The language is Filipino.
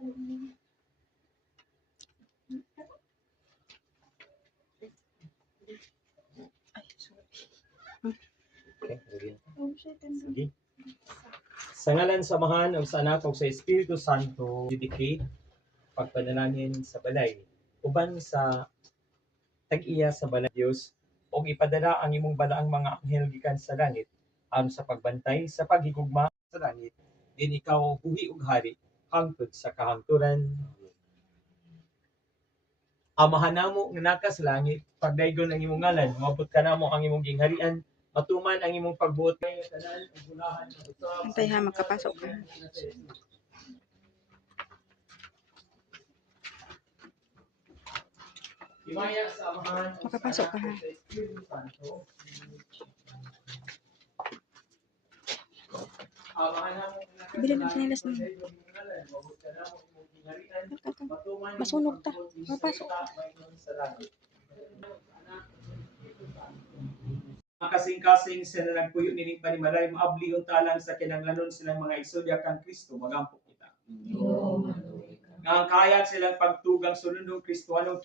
Sige. Sa ngalan sa Amahan o sa Anak o sa Espiritu Santo, dedicate pagpanalangin sa balay uban sa tag-iya sa balay Dios o ipadala ang imong balaang mga anghel gikan sa langit sa pagbantay sa paghigugma sa langit din ikaw buhi ug hari hangtod sa kahangturan. Amahan namo nga naka sa langit, pagdaygon ang imong ngalan, moabot ka namo ang imong gingharian, matuman ang imong pagbuot kay tanan ug bulahan nga usab. Antay ha, makapasok ka. Himaya sa Amahan, Makapasok ka ha. Bili ng sinilas mo. Masunog ta. Mapasok. Kasing-kasing sila nagpuyo nining panimalay maabli untalan sa kinahanglanon silang mga isudya kang Kristo magampo kita. Nga ang kayang silang pagtugang sunod ng Kristohanong